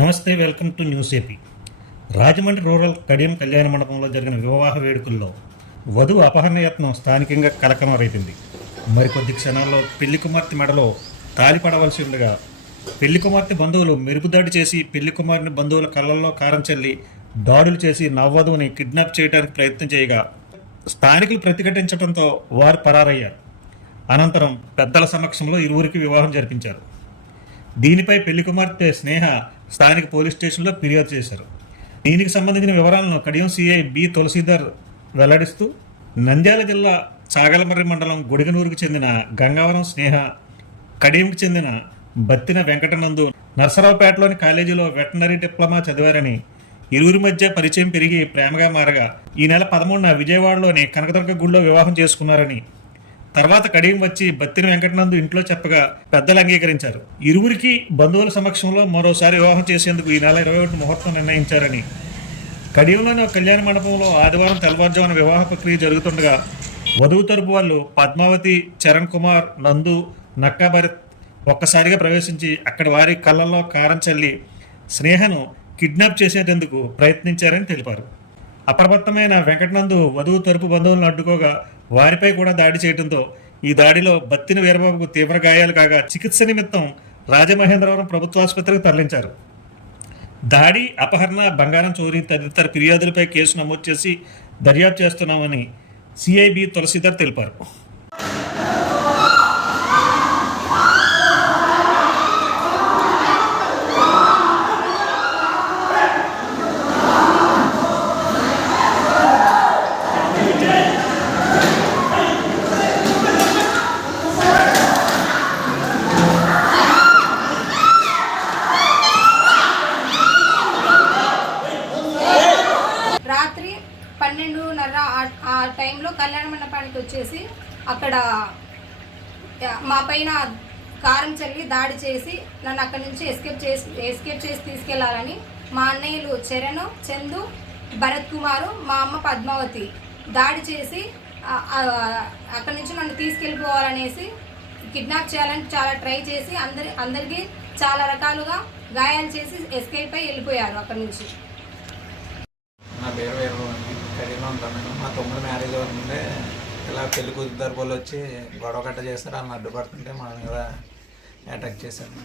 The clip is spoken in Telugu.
నమస్తే welcome to news AP. Rajahmundry rural Kadiyam కళ్యాణ మండపంలో జరిగిన వివాహ వేడుకల్లో వధువు అపహరణ యత్నం స్థానికంగా కలకలం రేపింది మరికొద్ది క్షణాల్లో పెళ్ళి కుమార్తె మెడలో తాలి పడవలసి ఉండగా పెళ్ళి కుమార్తె బంధువులు మెరుపుదాడి చేసి పెళ్ళి కుమారుని బంధువుల కళ్ళల్లో కారం చల్లి దాడులు చేసి నవవధువుని కిడ్నాప్ చేయడానికి ప్రయత్నం చేయగా స్థానికులు ప్రతిఘటించడంతో వారు పరారయ్యారు. అనంతరం పెద్దల సమక్షంలో ఇరువురికి వివాహం జరిపించారు. దీనిపై పెళ్ళి కుమార్తె స్నేహ స్థానిక పోలీస్ స్టేషన్లో ఫిర్యాదు చేశారు. దీనికి సంబంధించిన వివరాలను కడియం సిఐ బి తులసీధర్ వెల్లడిస్తూ నంద్యాల జిల్లా చాగలమర్రి మండలం గుడిగనూరుకు చెందిన గంగావరం స్నేహ కడియంకు చెందిన బత్తిన వెంకటనందు నర్సరావుపేటలోని కాలేజీలో వెటనరీ డిప్లొమా చదివారని ఇరువురి మధ్య పరిచయం పెరిగి ప్రేమగా మారగా ఈ నెల పదమూడున విజయవాడలోని కనకదుర్గ గుడిలో వివాహం చేసుకున్నారని తర్వాత కడియం వచ్చి బత్తిన వెంకటనందు ఇంట్లో చెప్పగా పెద్దలు అంగీకరించారు. ఇరువురికి బంధువుల సమక్షంలో మరోసారి వివాహం చేసేందుకు ఈ నెల ఇరవై ఒకటి ముహూర్తం నిర్ణయించారని. కడియంలోని ఒక కళ్యాణ మండపంలో ఆదివారం తెల్లవారుజామున వివాహ ప్రక్రియ జరుగుతుండగా వధువు తరపు వాళ్ళు పద్మావతి చరణ్ కుమార్ నందు నక్కా భరత్ ఒక్కసారిగా ప్రవేశించి అక్కడి వారి కళ్ళల్లో కారం చల్లి స్నేహను కిడ్నాప్ చేసేందుకు ప్రయత్నించారని తెలిపారు. అప్రమత్తమైన వెంకటనందు వధువు తరపు బంధువులను అడ్డుకోగా వారిపై కూడా దాడి చేయడంతో ఈ దాడిలో బత్తిన వీరబాబుకు తీవ్ర గాయాలు కాగా చికిత్స నిమిత్తం రాజమహేంద్రవరం ప్రభుత్వాసుపత్రికి తరలించారు. దాడి అపహరణ బంగారం చోరీ తదితర ఫిర్యాదులపై కేసు నమోదు చేసి దర్యాప్తు చేస్తున్నామని సిఐబి తులసీధర్ తెలిపారు. పన్నెండున్నర ఆ- టైంలో కళ్యాణ మండపానికి వచ్చేసి అక్కడ మా పైన కారం చల్లి దాడి చేసి నన్ను అక్కడి నుంచి ఎస్కేప్ చేసి ఎస్కేప్ చేసి తీసుకెళ్ళాలని మా అన్నయ్యలు చరణ్ చందు భరత్ కుమారు మా అమ్మ పద్మావతి దాడి చేసి అక్కడి నుంచి నన్ను తీసుకెళ్ళిపోవాలనేసి కిడ్నాప్ చేయాలని చాలా ట్రై చేసి అందరి అందరికీ చాలా రకాలుగా గాయాలు చేసి ఎస్కేప్ అయి వెళ్ళిపోయారు అక్కడి నుంచి. నా ఉంటాను నేను మా తమ్ముడు మ్యారేజ్ అవుతుంటే ఇలా పెళ్ళి కూతురు తరపులు వచ్చి గొడవ కట్ట చేస్తారు. అన్న అడ్డుపడుతుంటే మా మీద అటాక్ చేశాను